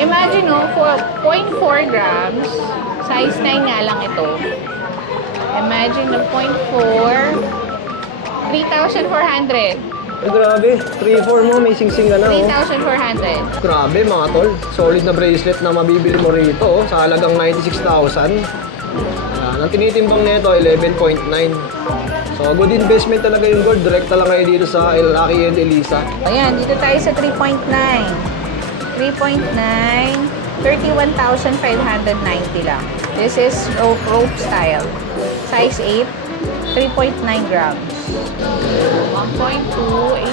Imagine, no, for 0.4 grams, size 9 nga lang ito. Imagine na 0.4, 3,400. Ay, grabe. 3-4 mo, may sing-sing ka na, oh. 3,400. Grabe, mga tol. Solid na bracelet na mabibili mo rito, oh. Sa halagang 96,000. Ang tinitimbang nito, 11.9. So, good investment talaga yung gold. Direkta lang kayo dito sa Lucky and Elisa. Ayan, dito tayo sa 3.9. 3.9, 31,590 lang. This is rope style. Size 8, 3.9 grams. 1.283,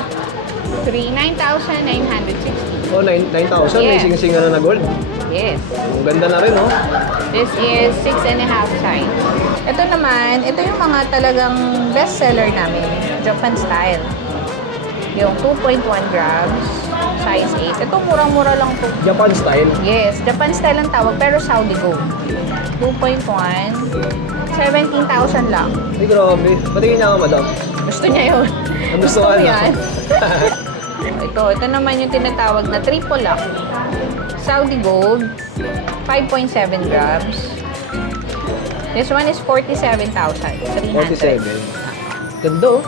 9,960. Oh, 9,000. May Yes. sing-sing na na gold. Yes. Ang ganda na rin, oh. This is 6.5 size. Ito naman, ito yung mga talagang best seller namin. Japan style. Yung 2.1 grams, size 8. Ito murang-mura lang po. Japan style. Yes, Japan style ang tawag, pero Saudi gold. 2.1, 17,000 lang. Ay, grabe. Patingin niya ako, madam. Gusto niya yun. Gusto Nagustuhan mo ako. yan. ito naman yung tinatawag na triple lock. Saudi gold, 5.7 grams. This one is 47,300. 47. Ganda, oh.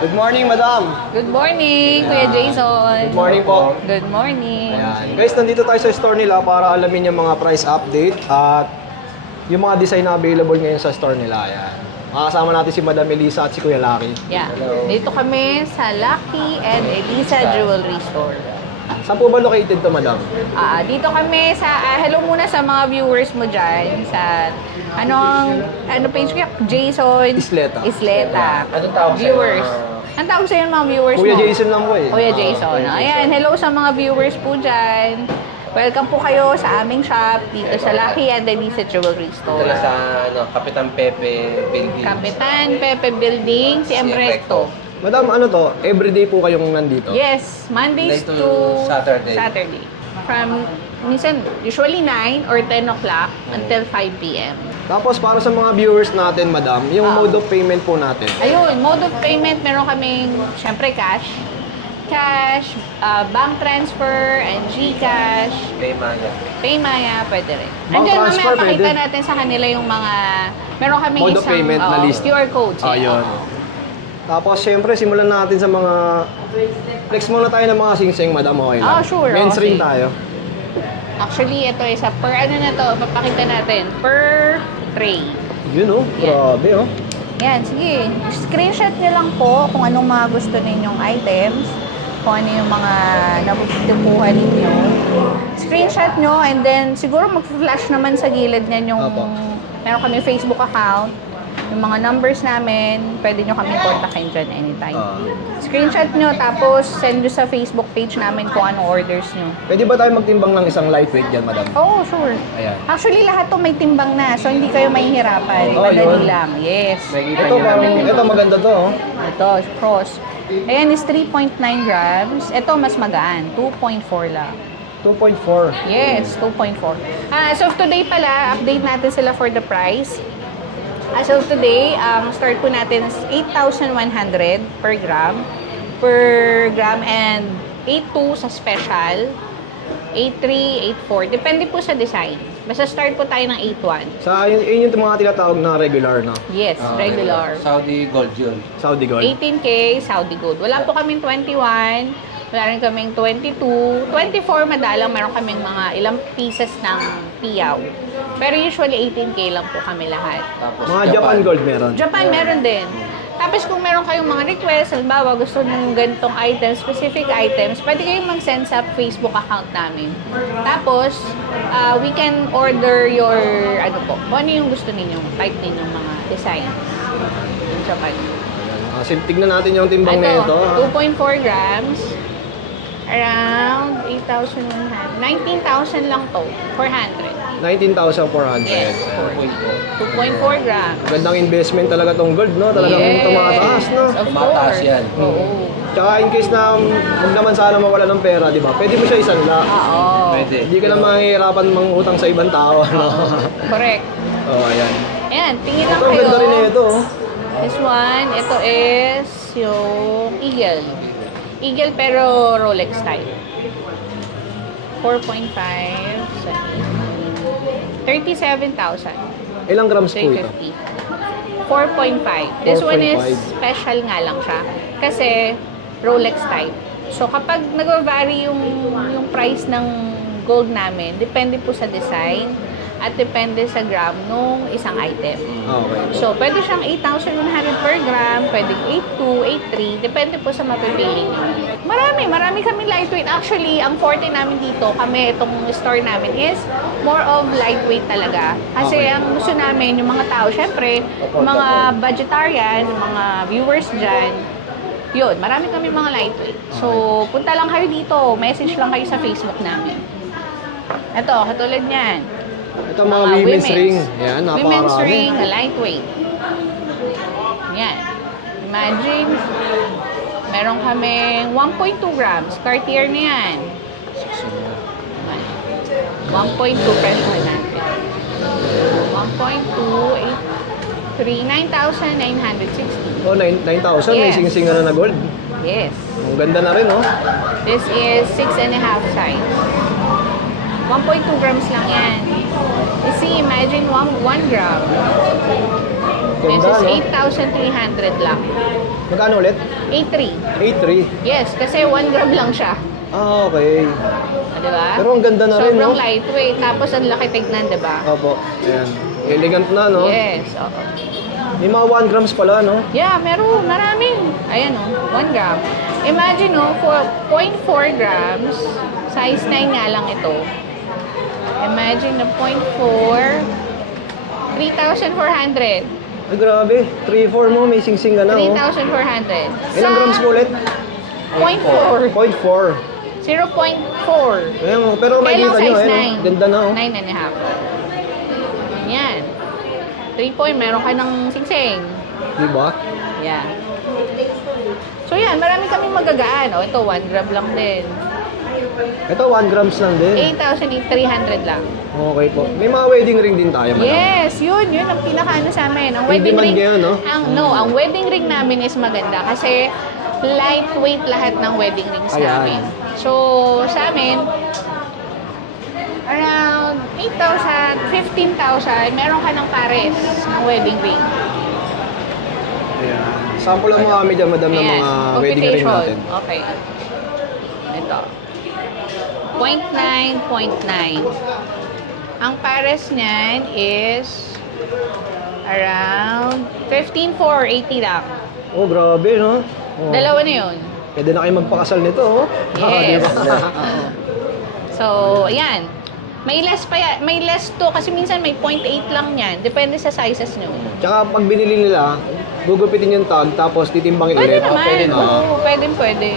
Good morning, madam. Good morning, Kuya Jason. Good morning po. Good morning. Ayan. Guys, nandito tayo sa store nila para alamin yung mga price update at yung mga design na available ngayon sa store nila. Ayan. Makakasama natin si Madam Elisa at si Kuya Lucky. Yeah. Dito kami sa Lucky and Elisa Jewelry Store. Saan po ba located to, madam? Dito kami sa hello muna sa mga viewers mo diyan sa ano page ko? Jason Isleta. Anong tawag sa'yo? Viewers. Ang tawag sa mga viewers Kuya mo? Jason lang po eh. Kuya Jason. Ayan, hello sa mga viewers po diyan. Welcome po kayo sa aming shop dito sa Lucky and Elisa Jewelry Store. Dala sa Kapitan Pepe Building. Kapitan Pepe Building, si Embrecto. Madam, ano to? Everyday po kayong nandito? Yes, Mondays Monday to to Saturday. From, minsan, usually 9 or 10 o'clock until 5 p.m. Tapos para sa mga viewers natin, madam, yung mode of payment po natin. Ayun, mode of payment, meron kaming, syempre, cash, bank transfer, and GCash, Paymaya, pwede rin. Bank Andiyan, transfer, mamaya pakita pwede. natin sa kanila yung mga, meron kaming Mode of isang payment na list. QR codes. Ayun. Tapos, syempre, simulan natin sa mga... Flex muna tayo ng mga sing-sing, madam. Okay lang. Sure. Mainstream Okay. tayo. Actually, ito is per ano na to, papakita natin, per tray. Yun, oh. Yeah. Grabe, oh. Yan, sige. Screenshot nyo lang po kung anong mga gusto ninyong items, kung ano yung mga nabubuhan ninyo. Screenshot nyo and then siguro mag-flash naman sa gilid niyan yung Opo. meron kami Facebook account, yung mga numbers namin, pwede nyo kami kontakin dyan anytime. Screenshot nyo, tapos send nyo sa Facebook page namin kung anong orders nyo. Pwede ba tayo magtimbang ng isang lightweight dyan, madam? Oo, sure. Ayan. Actually, lahat to may timbang na, so hindi kayo mahihirapan. Oh, Madali yun. lang, yes. Ito, parang, ito maganda to, oh. Ito, cross. Ayan is 3.9 grams. Ito, mas magaan. 2.4 lang. 2.4. Yes, 2.4. So today pala, update natin sila for the price. As of today, ang start po natin is 8,100 per gram. And 8.2 sa special. 8.3, 8.4. Depende po sa design. Basta start po tayo ng 8.1. Sa yun yung mga tinatawag na regular, no? Yes, regular. Saudi Gold yun. Saudi Gold. 18K, Saudi Gold. Wala po kaming 21. Wala rin kaming 22. 24 madalang, meron kaming mga ilang pieces ng piyaw. Pero usually 18K lang po kami lahat. Tapos Mga Japan Gold meron. Japan meron din. Tapos kung meron kayong mga request, halimbawa gusto nyo ganitong items, specific items, pwede kayong mag-send sa Facebook account namin. Tapos, we can order your, kung ano yung gusto ninyong, type ninyong mga design. Yung Japan. Tignan natin yung timbang na ito. 2.4 grams. Around 8,100. 19,000 lang to. 400. 19,400. Yes. 2.4 grams. Gandang investment talaga tong gold, no? Talagang tumataas, no? Of Tumataas course. yan. Oo. Tsaka in case na huwag naman sana mawala ng pera, di ba? Pwede mo siya isanla. Oo. Pwede. Hindi ka na mahihirapan mangutang sa ibang tao, no? Correct. Oh, ayan. Ayan, tingin lang Ito, kayo. ganda rin na ito, oh. This one, ito is yung eagle. Eagle pero Rolex type. 4.5 sa 37,000. Ilang grams po ito? 350. 4.5. This one is 4.5. special nga lang siya. Kasi Rolex type. So kapag nag-vary yung price ng gold namin, depende po sa design at depende sa gram nung isang item. Okay. So, pwede siyang 8,100 per gram, pwedeng 8,2, 8,3, depende po sa mapipili niyo. Marami kami lightweight. Actually, ang forte namin dito, itong store namin is more of lightweight talaga. Kasi Okay. ang gusto namin, yung mga tao, syempre, yung mga budgetarian, yung mga viewers dyan, yun, marami kami mga lightweight. So, punta lang kayo dito, message lang kayo sa Facebook namin. Ito, katulad niyan. Ito mga women's ring. Yan, Women's napakarami. ring na lightweight. Yan. Imagine, meron kaming 1.2 grams. Cartier na yan. 1.2 presyo natin. 1.2, 8, 9,960. Oh, 9,000. May Yes. sing-sing na gold. Yes. Ang ganda na rin, oh. This is 6.5 size. 1.2 grams lang yan. You see, imagine 1 gram. This Ganda, is no? 8,300 lang. Magkano ulit? 8.3. 8,300. Yes, kasi 1 gram lang siya. Ah, okay. Diba? Pero ang ganda na rin, Sobrang no? lightweight. Tapos ang laki tignan, diba? Opo. Ayan. Elegant na, no? Yes, oo. May mga 1 grams pala, no? Yeah, meron. Maraming. Ayan, oh. 1 gram. Imagine, oh, 0.4 grams. Size 9 nga lang ito. Imagine na 0.4. 3,400. Ay, grabe. 3,400 mo. May sing-sing ka na, oh. 3,400. Ilang grams mo ulit? 0.4. 0.4. 0.4. Ayan, oh. Pero Kailang makikita nyo, size ayan, 9. oh. Ganda na, oh. 9.5. Yan. 3 point, meron ka ng singsing. Diba? Yan. So yan, marami kaming magagaan. O, ito, 1 gram lang din. Ito, 1 grams lang din. 8,300 lang. Okay po. May mga wedding ring din tayo, madam. Yes, yun ang pinakaano sa amin. Ang May wedding demand ring, ngayon, no? ang wedding ring namin is maganda kasi lightweight lahat ng wedding rings Ayan. namin. So, sa amin, around 8,000, 15,000, meron ka ng pares ng wedding ring. Ayan. Sample lang mo kami dyan, madam, ng mga wedding ring natin. Okay. Ito. 0.9, 0.9. Ang pares niyan is around 15,480 lang. Oh, grabe, no? Oh. Dalawa na yun. Pwede na kayo magpakasal nito, oh. Yes. Diba? Oo. So, ayan. May less pa yan. May less to kasi minsan may 0.8 lang yan. Depende sa sizes nyo. Tsaka pag binili nila, gugupitin yung tag, tapos titimbangin Pwede ulit. naman. pwede naman. Oo, pwede.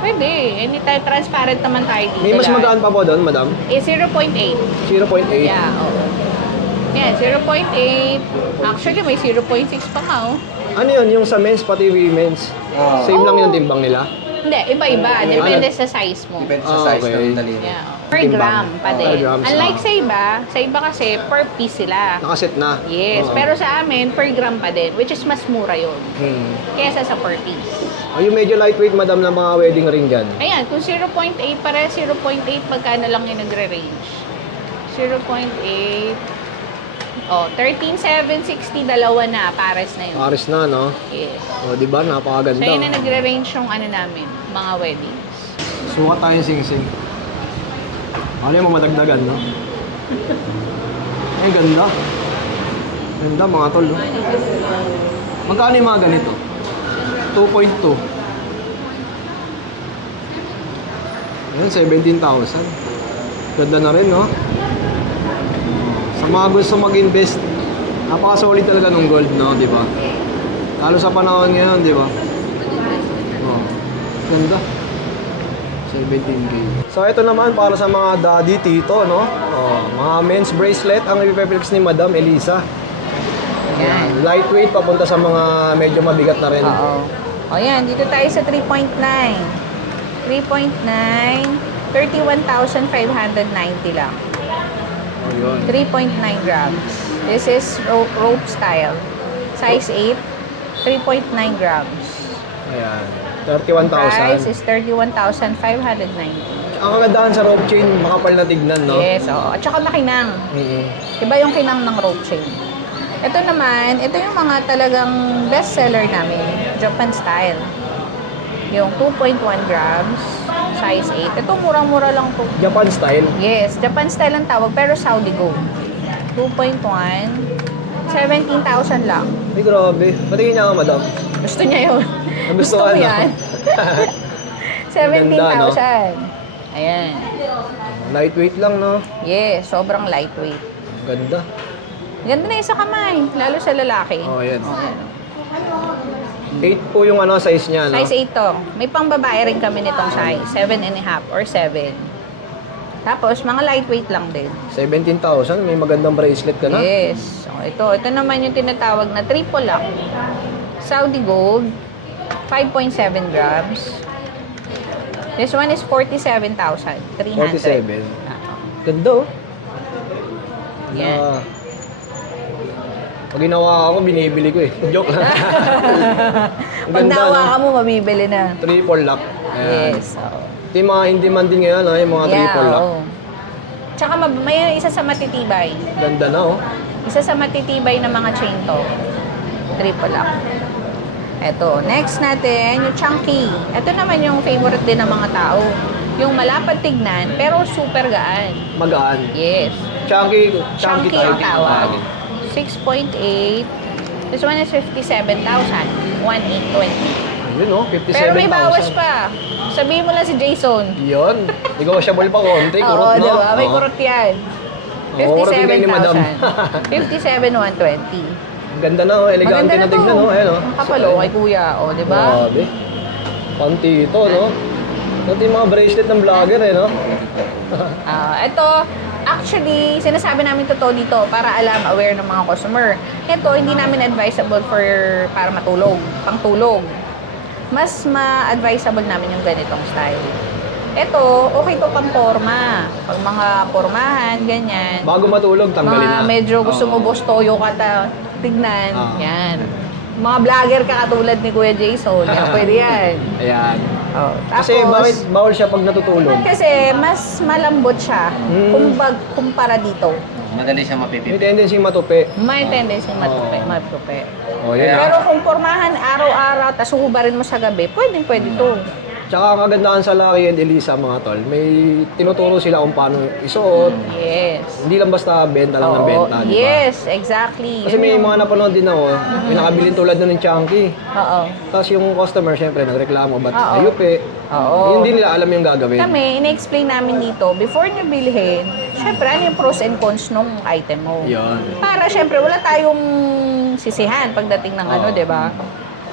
Pwede. Anytime transparent naman tayo dito. May mas lahat. magaan pa po doon, madam? Eh, 0.8. 0.8. Yeah, oo. Yan, 0.8. Actually, may 0.6 pa nga, oh. Ano yun? Yung sa men's pati women's? Ah. Same lang yung timbang nila? Hindi, iba-iba. Depende sa size mo. Depende sa size Okay. ng daliri. Yeah, oo. Per Timbang. gram pa din. Per grams, Unlike sa iba kasi per piece sila. Nakaset na? Yes, Oo. pero sa amin, per gram pa din, which is mas mura yun. Kesa sa per piece. Oh, yung medyo lightweight, madam, ng mga wedding ring dyan. Ayan, kung 0.8 pare, 0.8, magkano lang yung nagre-range? 0.8. Oh, 13,760, dalawa na, pares na yun. Paris na, no? Yes. O, di ba? Napakaganda. So, yun na nagre-range yung ano namin, mga weddings. Sukat tayo yung sing-sing. Ano yung madagdagan, no? Ay, ganda. Ganda, mga tol, no? Magkano yung mga ganito? 2.2. Ayan, 17,000. Ganda na rin, no? Sa mga gusto mag-invest, napaka-solid talaga ng gold, no? Di ba? Lalo sa panahon ngayon, di ba? Oh, ganda. 17K. So ito naman para sa mga daddy, tito, no? Oh, mga men's bracelet ang ipiplex ni Madam Elisa. Yan. Lightweight papunta sa mga medyo mabigat na rin. Oo. O yan, dito tayo sa 3.9. 3.9, 31,590 lang. Oh, yun. 3.9 grams. This is rope style. Size 8, 3.9 grams. Ayan. Price 31,000. is 31,590. Ang kagandahan sa rope chain, makapal na tignan, no? Yes, oo. At saka makinang. Mm-mm. Iba yung kinang ng rope chain. Ito naman, ito yung mga talagang best seller namin. Japan style. Yung 2.1 grams, size 8. Ito, murang-mura lang to. Japan style. Yes, Japan style ang tawag, pero Saudi Gold. 2.1, 17,000 lang. Ay, grabe. Patingin niya ako, madam. Gusto niya yun. Gusto Nagustuhan, mo no? yan. Ganda, no? 17,000. Ayan. Lightweight lang, no? Yes, sobrang lightweight. Ganda. Ganda na yung sa kamay, lalo sa lalaki. Oh, yan. Oh, yan. 8 po yung size niya, no? Size 8 to. May pang babae rin kami nitong size. 7.5 or 7. Tapos, mga lightweight lang din. 17,000. May magandang bracelet ka na. Yes. So, ito naman yung tinatawag na triple lock. Saudi Gold. 5.7 grams. This one is 47,300. 47. Ganda, oh. Yan. Ah. Pag ginawa ako, binibili ko eh. Joke lang. Ang Pag ganda, nawa ka mo, mabibili na. Triple lock. Ayan. Yes. So, Ito yung mga in-demand din ngayon, no? Yung mga triple lock. oo. Tsaka may isa sa matitibay. Ganda na, oh. Isa sa matitibay na mga chain to. Triple lock. Eto, next natin, yung chunky. Ito naman yung favorite din ng mga tao. Yung malapad tignan, pero super gaan. Magaan. Yes. Chunky Chunky type. ang tawag. 6.8. This one is 57,000. 1,820. Yun, oh. 57,000. Pero may bawas pa. Sabihin mo lang si Jason. Yun. Negotiable pa konti. Oo, Kurot, no? diba? May Oo. kurot yan. Oo, kurot din kayo ni Madam. 57,120. Ang ganda na, oh. Elegante Maganda na na to. tignan, oh. Ayan, oh. Ang kapal, oh, kay kuya. O, di ba? Grabe. Pantito, no? Ito yung mga bracelet ng vlogger, eh, no? Ito, actually, sinasabi namin totoo dito para aware ng mga customer. Ito, hindi namin advisable para matulog, pangtulog. Mas ma-advisable namin yung ganitong style. Ito, okay to pang forma. Pag mga formahan, ganyan. Bago matulog, tanggalin Mga na. medyo gusto mo boss toyo ka tignan. Oo. Yan. Mga vlogger ka katulad ni Kuya Jason. Yan, pwede yan. Ayan. Oh, Kasi bakit bawal siya pag natutulog? Kasi mas malambot siya kumpara dito. Madali siya May mapipipit. tendency matupi. May tendency Oo. matupi. Oh, yan. Pero kung pormahan araw-araw, tas hubarin mo sa gabi, pwede to. Tsaka ang kagandahan sa Lucky and Elisa, mga tol, may tinuturo sila kung paano isuot. Yes. Hindi lang basta benta lang ng Oo. benta, di ba? Yes, exactly. Kasi Yun may yung- mga napanood din ako, may nakabilin tulad na ng Chunky. Oo. Tapos yung customer, syempre, nagreklamo, ba't Oo. ayupi? Oo. Hindi nila alam yung gagawin. Kami, ina-explain namin dito, before nyo bilhin, syempre, ano yung pros and cons nung item mo? Yun. Para syempre, wala tayong sisihan pagdating ng Oo. di ba?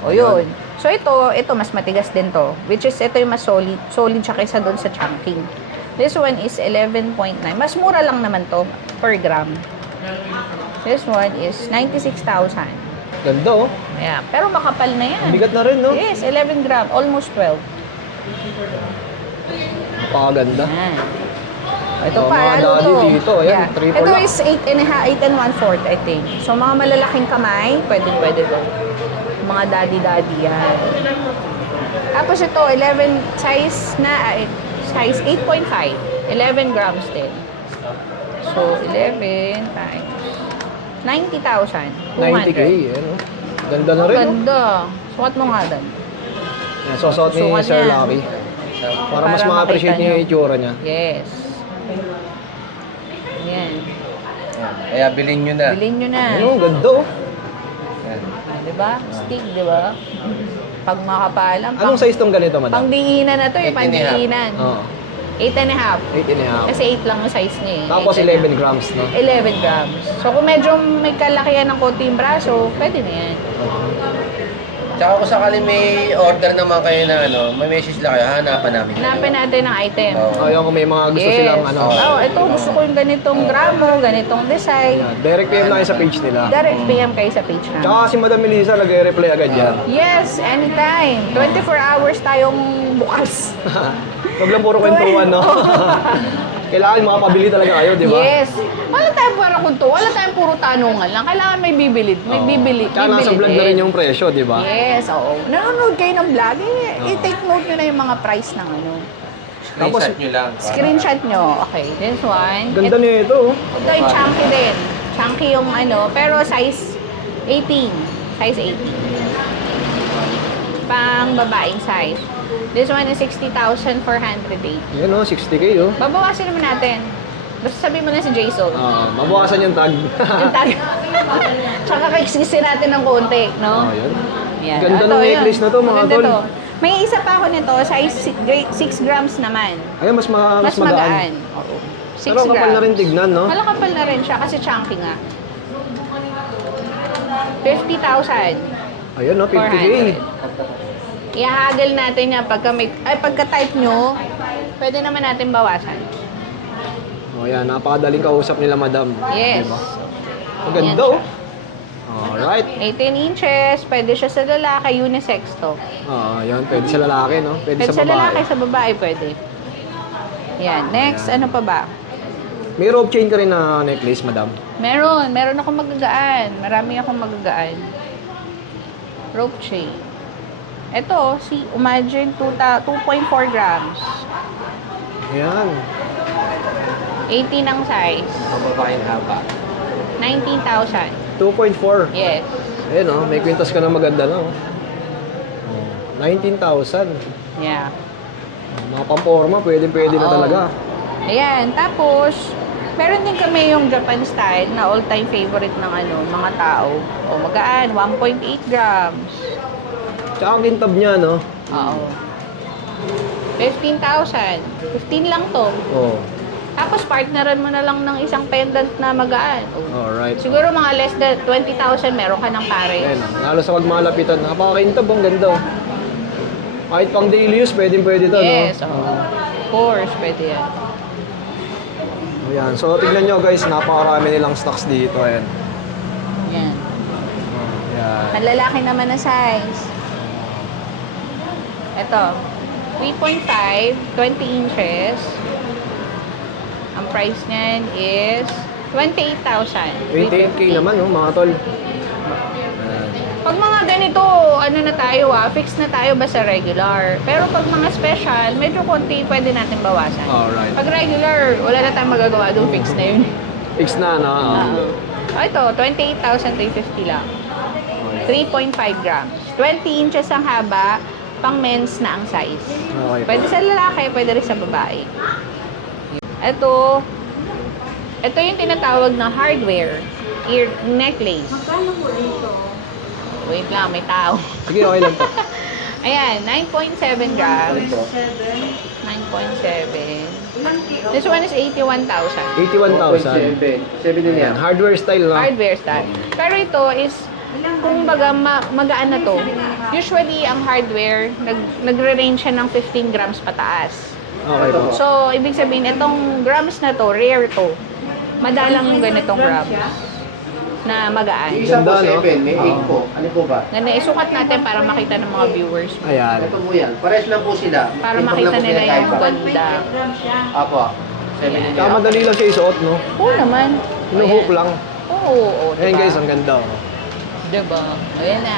O yun. So ito mas matigas din to. Which is, ito yung mas solid siya kaysa doon sa chunking. This one is 11.9. Mas mura lang naman to per gram. This one is 96,000. Ganda, oh. Ayan. Pero makapal na yan. Bigat na rin, no? Yes, 11 gram. Almost 12. Napakaganda. Ayan. Ito Oh, pa, mga ano daddy to? dito, ayan, triple Ito lock. is 8 and 1/4, I think. So, mga malalaking kamay, pwede to. Mga daddy yan. Tapos ito, 11, size 8.5. 11 grams din. So, 11 times 90,000. 90K, yan, oh. Ganda na rin, oh. Ganda. Sukat mo nga dan. Yan, susot ni Sukat Sir niya. Lucky. Para mas Para ma-appreciate makita niyo yung niyo. itsura niya. Yes. Yan. Kaya bilhin nyo na. Bilhin nyo na. Ano, ganda, oh. Yan. Diba? Stick, diba? Pag makapalam. Anong size tong ganito, madam? Pangdiinan na to eh, 8.5. pangdiinan. Oo. 8.5. 8.5. Kasi 8 lang yung size niya eh. Tapos 8.5. 11 grams, no? 11 grams. So kung medyo may kalakihan ng konti yung braso, pwede na yan. Tsaka kung sakali may order naman kayo na may message lang kayo, hanapan namin. Hanapin natin ang item. Oo. Ayun kung may mga gusto silang ano. Oh, ito gusto ko yung ganitong gramo, ganitong design. Yan. Direct PM na kayo sa page nila. Direct PM kayo sa page namin. Tsaka si Madam Melissa nag-reply agad yan. Yes, anytime. 24 hours tayong bukas. Huwag lang puro kwentuhan, no? Kailangan makapabili talaga kayo, di ba? Yes. Wala tayong para kung to. Wala tayong puro tanungan lang. Kailangan may bibili. May bibili. Tsaka nasa vlog na rin yung presyo, di ba? Yes, oo. Nanonood kayo ng vlog, i-take note nyo na yung mga price ng ano. Tapos, Screenshot nyo lang. Screenshot nyo. Okay, this one. Ganda nito. Ito yung chunky din. Chunky yung ano, pero size 18. Size 18. Pang babaeng size. This one is 60,408. Yan o, 60K o. Babawasan naman natin. Basta sabihin mo na si Jason. Mabawasan yung tag. Yung tag. Tsaka kaiksisi natin ng konti, no? Yan. Yan. Ganda Ito, ng yun. necklace na to, mga Maganda tol. to. May isa pa ako nito, size 6 grams naman. Ayun, mas Mas magaan. Oo. 6 Pero kapal na rin tignan, no? Malakapal na rin siya kasi chunky nga. 50,000. Ayun, no? 50K. 400. Ihagel natin yan pagka-type nyo, pwede naman natin bawasan. O yan, napakadaling kausap nila, madam. Yes. Diba? Maganda, Yan oh. Alright. 18 inches, pwede siya sa lalaki, unisex to. Yan, pwede sa lalaki, no? Pwede, Pwede sa babae. lalaki, sa babae pwede. Yan, next, ano pa ba? May rope chain ka rin na necklace, madam. Meron akong magagaan. Marami akong magagaan. Rope chain. Ito, imagine 2.4 grams. Ayan. 18 ang size. Mababaeng haba. 19,000. 2.4. Yes. Ayan, oh. May kwintas ka na maganda na, oh. 19,000. Yeah. Mga pamporma, pwede na Oo. talaga. Ayan, tapos, meron din kami yung Japan style na all-time favorite ng mga tao. O, magaan, 1.8 grams. Tsaka ang kintab niya, no? Oo. 15,000. 15 lang to. Oh. Tapos, partneran mo na lang ng isang pendant na magaan. O, Alright. siguro mga less than 20,000 meron ka ng pare. Ayan, oh. Lalo sa pagmalapitan. Napakakintab, ang ganda, oh. Kahit pang daily use, pwede to, Yes, no? oo. Of course, pwede yan. Ayan. So, tignan nyo, guys. Napakarami nilang stocks dito. Ayan. Yan. Ayan. Ang lalaki naman na size. Ito, 3.5, 20 inches. Ang price niyan is 28,000. 28K naman, oh, mga tol. Ayan. Pag mga ganito, ano na tayo fix na tayo basta regular. Pero pag mga special, medyo konti pwede natin bawasan. Alright. Pag regular, wala na tayong magagawa doon, fix na yun. Fix na, no? Ito, 28,350 lang. 3.5 grams. 20 inches ang haba, pang men's na ang size. Okay. Pwede sa lalaki, pwede rin sa babae. Ito yung tinatawag na hardware ear necklace. Magkano po dito? Wait lang, may tao. Sige, okay lang po. Ayan, 9.7 grams. 9.7. Ilang kilo? This one is 81,000. 81,000. 7 din Ayan, hardware style, no? Hardware style. Pero ito is, kung baga magaan na to, usually ang hardware, nagre-range siya ng 15 grams pataas. Okay po. So, ibig sabihin, itong grams na to, rare to. Madalang yung ganitong grams na magaan. Yung isa po Ganda, no? 7, may 8 po. Ano po ba? Ganda, isukat natin para makita ng mga viewers. Ayan. Ito po yan. Pares lang po sila. Para Yung makita lang po nila yung pinakaiba. ganda. grams siya. Apo. 7 din Tsaka yan. madali lang siya isuot, no? Oo naman. Inuhook lang. Oo, Ayan, diba? guys, ang ganda, oh. Diba? Ayan na.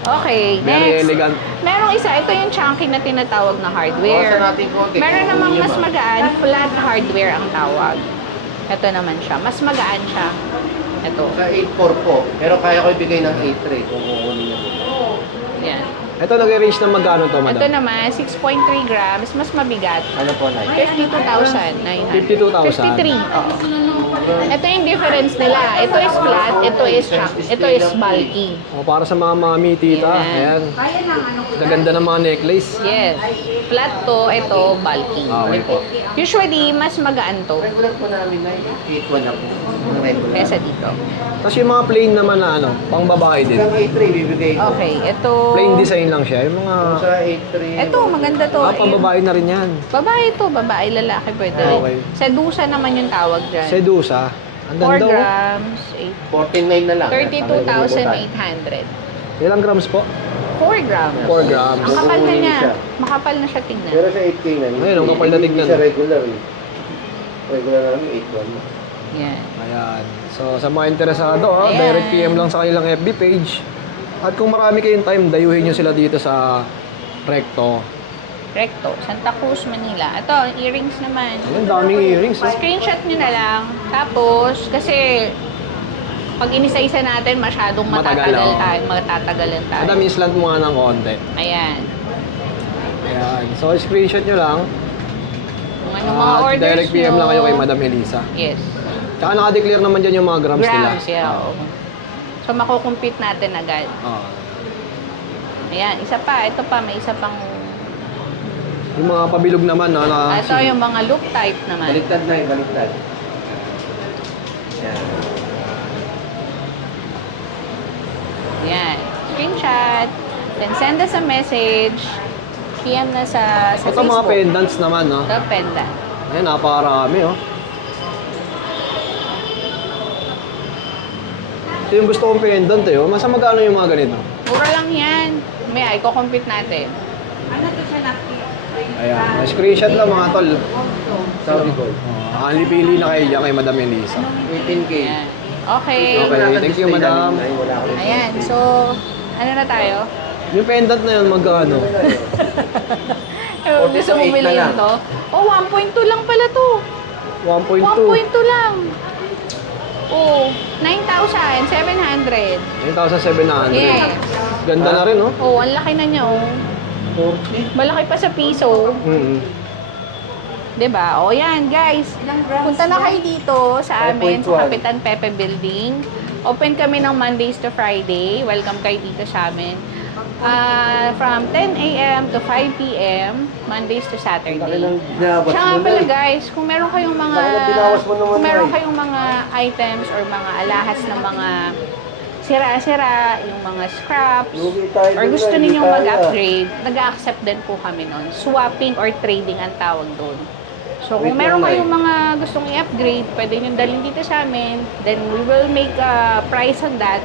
Okay, Very next. elegant. Merong isa, ito yung chunky na tinatawag na hardware. Bawasan natin konti. Meron Kung namang yun mas ba? magaan, flat hardware ang tawag. Ito naman siya. Mas magaan siya. Ito. Sa 8.4 po. Pero kaya ko ibigay ng 8.3 kung kukunin niyo. Yan. Ito nag-range ng magkano to, madam? Ito naman, 6.3 grams. Mas mabigat. Ano po, Nay? 52,900. 52,000. 53. Oo. Ito yung difference nila. Ito is flat, ito is bulky. O, para sa mga mami, tita. Ayan. Ayan. Kaya lang ano po. Gaganda ng mga necklace. Yes. Flat to, ito bulky. Okay po. Usually, mas magaan to Regular po namin, Nay. 8.1 na po. Regular. kesa dito. Tapos yung mga plain naman na ano, pang babae din. Hanggang 8.3 bibigay ko. Okay, ito. Plain design lang siya. Yung mga... Sa 8.3. Ito, maganda to. pang babae na rin yan. Babae to, babae, lalaki pwede. Okay. Sedusa naman yung tawag dyan. Sedusa. Ang 4 ganda, oh. grams, 14.9 na lang. 32,800. Ilang grams po? 4 grams. 4 grams. Ang kapal na Bumili niya. siya. Makapal na siya tingnan. Pero sa 8K na, Ayun, ang kapal na tignan. Hindi siya regular eh. Regular namin 8.1 na. Yan. Ayan. So, sa mga interesado, Ayan. direct PM lang sa kanilang FB page. At kung marami kayong time, dayuhin nyo sila dito sa Recto. Recto, Santa Cruz, Manila. Ito, earrings naman. Ang daming earrings. Oh. Screenshot nyo na lang. Tapos, kasi pag inisa-isa natin, masyadong Matagal, matatagal oh. tayo. Matatagalan tayo. Madam, islant mo nga ng konti. Ayan. Ayan. So, screenshot nyo lang. Kung ano mga At orders direct PM nyo. lang kayo kay Madam Elisa. Yes. Tsaka nakadeclare naman dyan yung mga grams, nila. Grams, yeah. Oo. So, makukumpute natin agad. Oo. Ayan, isa pa. Ito pa, may isa pang... Yung mga pabilog naman, no, na Ito yung mga loop type naman. Baliktad na eh, baliktad. Yan. Ayan. Screenshot. Then, send us a message. PM na sa Ito Facebook. mga pendants naman, no? Ito, pendant. Ayan, napakarami, oh. Ito yung gusto kong pendant, eh. Oh. Masa magkano yung mga ganito? Mura lang yan. May i-compute natin. Ano to siya nakita? Ayan. Screenshot lang, mga tol. Saudi Gold. Only pili na kayo dyan kay Madam Elisa. 18K. Ayan. Okay. Okay, thank you, madam. Wala akong Ayan. So, ano na tayo? Yung pendant na yun, magkano? Gusto mo 48 na bilhin lang. to? Oh, 1.2 lang pala to. 1.2. 1.2 lang. Oh, 9,700. 9,700. Yes. Ganda na rin, oh. Oh, ang laki na niya, oh. 40. Malaki pa sa piso. Mm-hmm. 'Di ba? O yan, guys. Punta na kayo dito sa amin 5.1. sa Kapitan Pepe Building. Open kami ng Mondays to Friday. Welcome kayo dito sa amin. From 10 a.m. to 5 p.m. Mondays to Saturday. Siya nga pala guys, kung meron kayong mga Binawas mo naman, kung meron Mike. kayong mga items or mga alahas ng mga sira-sira, yung mga scraps, Lugi tayo or dun, gusto hindi ninyong tayo. mag-upgrade, nag-accept din po kami nun. Swapping or trading ang tawag doon. So, kung Wait meron lang, kayong mga gustong i-upgrade, pwede nyo dalhin dito sa amin. Then, we will make a price on that.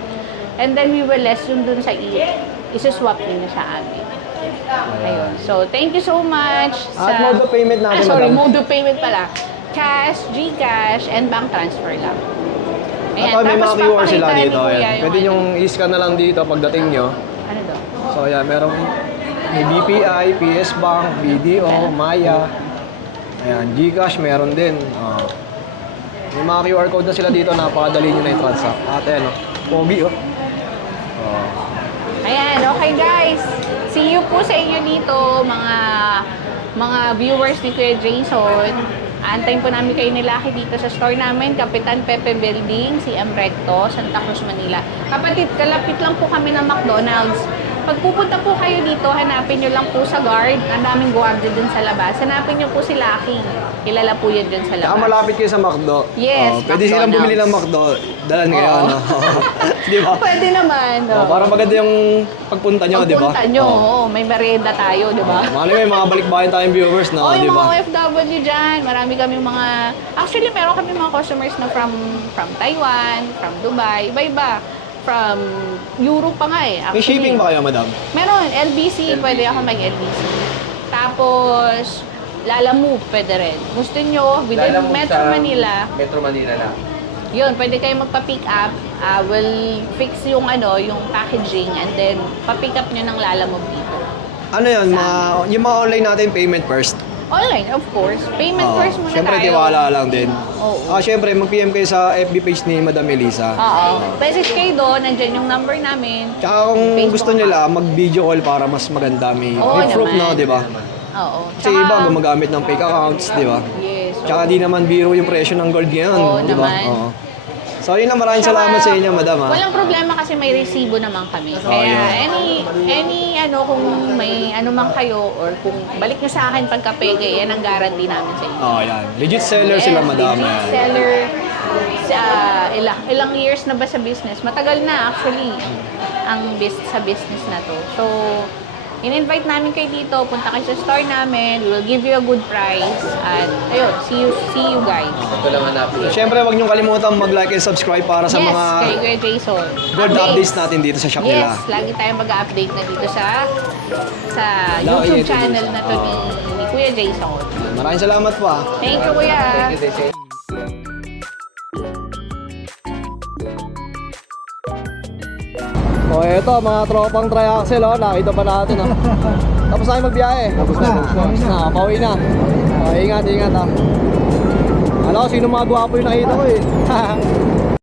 And then, we will less yung dun sa isuswap ninyo sa amin. Ayun. So, thank you so much. At mode of payment natin, sorry, madam. mode of payment pala. Cash, GCash, and bank transfer lang. Ayan. At may mga Tapos, QR sila papakita ni dito. Kuya Ayan. yung Pwede ano. nyong i-scan na lang dito pagdating nyo. Ano daw? So, ayan, merong may BPI, PS Bank, BDO, Maya. Ayan, GCash meron din. May mga QR code na sila dito, napakadali nyo na i-transact. At ayan, oh, pogi, oh. Ayan, okay guys. See you po sa inyo dito, mga viewers ni Kuya Jason. Antayin po namin kayo nilaki dito sa store namin, Kapitan Pepe Building, CM Recto, Santa Cruz, Manila. Kapatid, kalapit lang po kami ng McDonald's. Pag pupunta po kayo dito, hanapin nyo lang po sa guard. Ang daming guardia dun sa labas. Hanapin nyo po si Lucky. Kilala po yan dun sa labas. Saka malapit kayo sa McDo. Yes, Pwede silang McDonald's. bumili ng McDo. Dalan kayo, Oo. ano? Di ba? Pwede naman. Oh, para maganda yung pagpunta nyo, di ba? Pagpunta nyo, may merienda tayo, di ba? Mali may mga balikbayan tayong viewers, no? Oh, Di yung ba? mga OFW dyan. Marami kami mga... Actually, meron kami mga customers na from Taiwan, from Dubai, iba-iba. From Europe pa nga eh. May Actually. shipping ba kayo, madam? Meron. LBC, pwede ako mag-LBC. Tapos, Lalamove, pwede rin. Gusto nyo, within Lalamove Metro sa Manila, Metro Manila lang. yun, pwede kayo magpa-pick up. We'll fix yung yung packaging and then pa-pick up nyo ng Lalamove dito. Ano yun, yung mga online natin, payment first. Online, of course. Payment Oo. first muna Siyempre, tayo. tiwala lang din. Oo. Siyempre, mag-PM kayo sa FB page ni Madam Elisa. Oo. Message kayo doon, nandyan yung number namin. Tsaka kung Facebook gusto nila, mag-video call para mas maganda. May proof, naman. no, di ba? Oo. Kasi iba gumagamit ng fake accounts, di ba? Yes. Tsaka di naman biro yung presyo ng gold ngayon, Oo di ba? naman. Oo. So, yun lang, maraming salamat sa inyo, madam. Ha? Walang problema kasi may resibo naman kami. Kaya kung may ano man kayo or kung balik nyo sa akin pagka-pege, yan ang guarantee namin sa inyo. Oh, yan. Legit seller sila, madam. Legit Yan. seller. Ilang years na ba sa business? Matagal na actually ang sa business na to. So, in-invite namin kayo dito. Punta kayo sa store namin. We will give you a good price. At ayun, see you guys. Ito lang hanapin. Siyempre, huwag niyong kalimutan mag-like and subscribe para sa Yes, mga kay Kuya Jason. gold updates natin dito sa shop nila. Yes, lagi tayong mag-update na dito sa Lao YouTube Iete channel Jason. na to ni Kuya Jason. Maraming salamat po ah. Thank you, Kuya. Thank you, Jason. O eto, mga tropang triaxle, oh, nakita pa natin. Oh. Tapos tayo magbiyahe. Tapos na. Pauwi na. O, ingat, ingat. Alam ko, sino mga gwapo yung nakita ko eh.